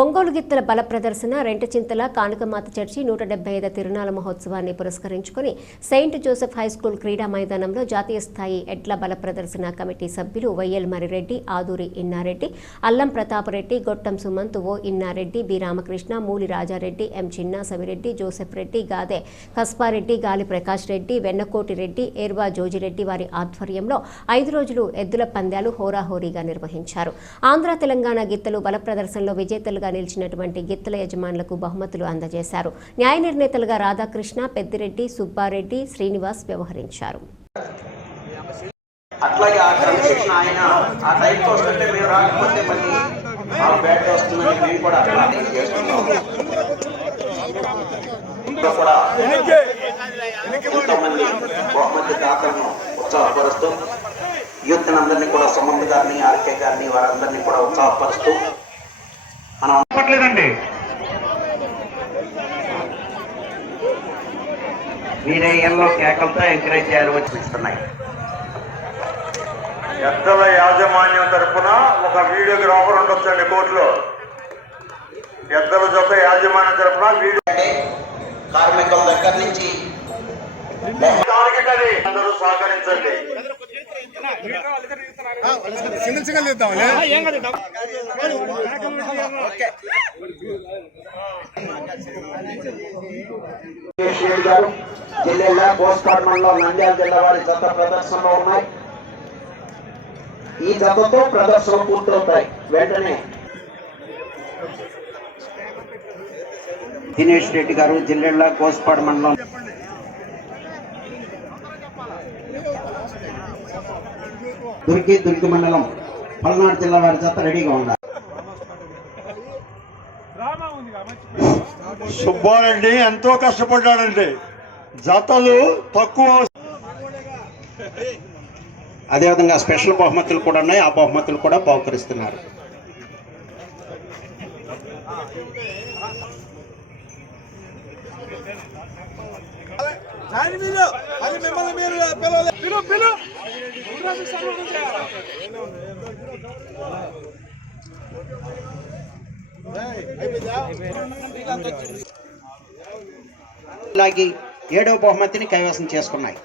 ఒంగోలు గిత్తల బల ప్రదర్శన రెంటచింతల కానుకమాత చర్చి నూట డెబ్బై ఐదు తిరునాళ మహోత్సవాన్ని పురస్కరించుకుని సెయింట్ జోసెఫ్ హైస్కూల్ క్రీడా మైదానంలో జాతీయ స్థాయి ఎడ్ల బల ప్రదర్శన కమిటీ సభ్యులు YL Marireddy Aduri Innareddy Allam Pratapareddy Gottam Sumanth O Innareddy B Ramakrishna Muli Rajareddy M Chinnasavireddy Joseph Reddy Gade Kasparreddy Gali Prakash Reddy వెన్నకోటి Reddy ఏర్వా Joji Reddy వారి ఆధ్వర్యంలో ఐదు రోజులు ఎద్దుల పందాలు హోరాహోరీగా నిర్వహించారు. ఆంధ్ర తెలంగాణ గిత్తలు బల ప్రదర్శనలో విజేతలుగా నిలిచినటువంటి గిత్తల యజమానులకు బహుమతులు అందజేశారు. న్యాయ నిర్ణేతలుగా రాధాకృష్ణ పెద్దిరెడ్డి సుబ్బారెడ్డి శ్రీనివాస్ వ్యవహరించారు. అట్లాగే ఆ క్రమశిక్షణ ఆయన ఆ టైంకి వస్తుంటే మేము రాకపోతే మళ్ళీ బ్యాట్ వస్తుందని మేము కూడా అట్లానే చేస్తున్నాం. కూడా ఎంతోమంది బహుమతి దాతలను ఉత్సాహపరుస్తూ యూత్ అందరినీ కూడా సుమంత్ గారిని ఆర్కే గారిని వారందరినీ కూడా ఉత్సాహపరుస్తూ మనం చెప్పట్లేదండి వీరేయంలో కేకలతో ఎంకరేజ్ చేయాలి వచ్చిస్తున్నాయి ఎద్దల యాజమాన్యం తరపున ఒక వీడియోగ్రాఫర్ ఉండొచ్చండి కోర్టులో. ఎద్దల జత యాజమాన్యం తరపున వీడియో కార్మికుల దగ్గర నుంచి కది అందరూ సహకరించండి. కేశవ్ గారు జిల్లా పోస్ట్కార్డ్ మండలం నంద్యాల జిల్లా వారి జత ప్రదర్శనలో ఉన్నాయి ఈ జతతో ప్రదర్శన పూర్తవుతాయి వెంటనే దినేష్ రెడ్డి గారు జిల్లెళ్ళ కోస్పాడు మండలం దుర్గి దుర్గి మండలం పల్నాడు జిల్లా వారి జత రెడీగా ఉండాలి సుబ్బారెడ్డి ఎంతో కష్టపడ్డాడండి. జతలు తక్కువ. అదేవిధంగా స్పెషల్ బహుమతులు కూడా ఉన్నాయి. ఆ బహుమతులు కూడా బహుకరిస్తున్నారు. లాగి ఏడవ బహుమతిని కైవసం చేసుకున్నాయి.